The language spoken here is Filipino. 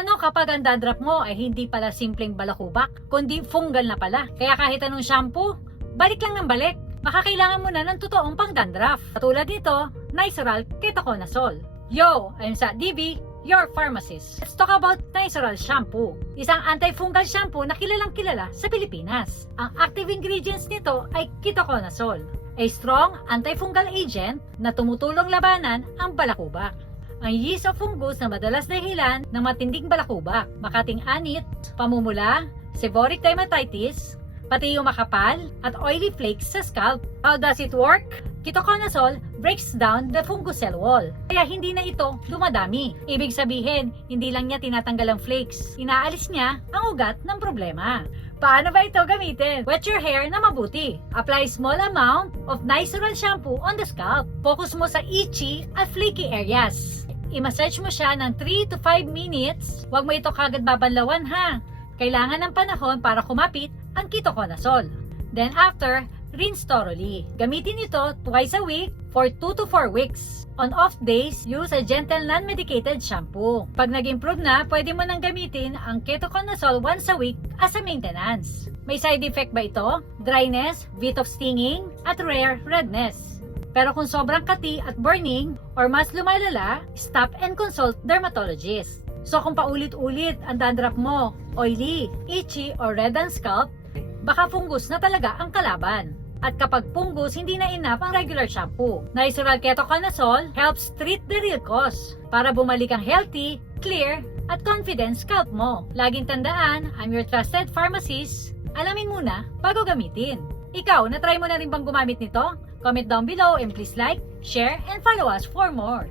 Paano kapag ang dandruff mo ay hindi pala simpleng balakubak, kundi fungal na pala? Kaya kahit anong shampoo, balik lang ng balik. Baka kailangan mo na ng totoong pang-dandruff. Katulad nito, Nizoral Ketoconazole. Yo, I'm Sa DB, your pharmacist. Let's talk about Nizoral Shampoo. Isang antifungal shampoo na kilalang kilala sa Pilipinas. Ang active ingredients nito ay ketoconazole, a strong antifungal agent na tumutulong labanan ang balakubak. Ang yeast o fungus na madalas dahilan ng matinding balakubak, makating anit, pamumula, seborrheic dermatitis, pati yung makapal at oily flakes sa scalp. How does it work? Ketoconazole breaks down the fungus cell wall, kaya hindi na ito dumadami. Ibig sabihin, hindi lang niya tinatanggal ang flakes, inaalis niya ang ugat ng problema. Paano ba ito gamitin? Wet your hair na mabuti. Apply small amount of Nizoral shampoo on the scalp. Focus mo sa itchy at flaky areas. I-massage mo siya ng 3 to 5 minutes. Huwag mo ito kagad babanlawan ha. Kailangan ng panahon para kumapit ang ketoconazole. Then after, rinse thoroughly. Gamitin ito twice a week for 2 to 4 weeks. On off days, use a gentle non-medicated shampoo. Pag nag-improve na, pwede mo nang gamitin ang ketoconazole once a week as a maintenance. May side effect ba ito? Dryness, bit of stinging, at rare redness. Pero kung sobrang kati at burning or mas lumalala, stop and consult dermatologist. So kung paulit-ulit ang dandruff mo, oily, itchy, or red ang scalp, baka fungus na talaga ang kalaban. At kapag fungus, hindi na enough ang regular shampoo. Nizoral Ketoconazole helps treat the real cause para bumalik ang healthy, clear, at confident scalp mo. Laging tandaan, I'm your trusted pharmacist. Alamin muna bago gamitin. Ikaw, na-try mo na rin bang gumamit nito? Comment down below and please like, share, and follow us for more.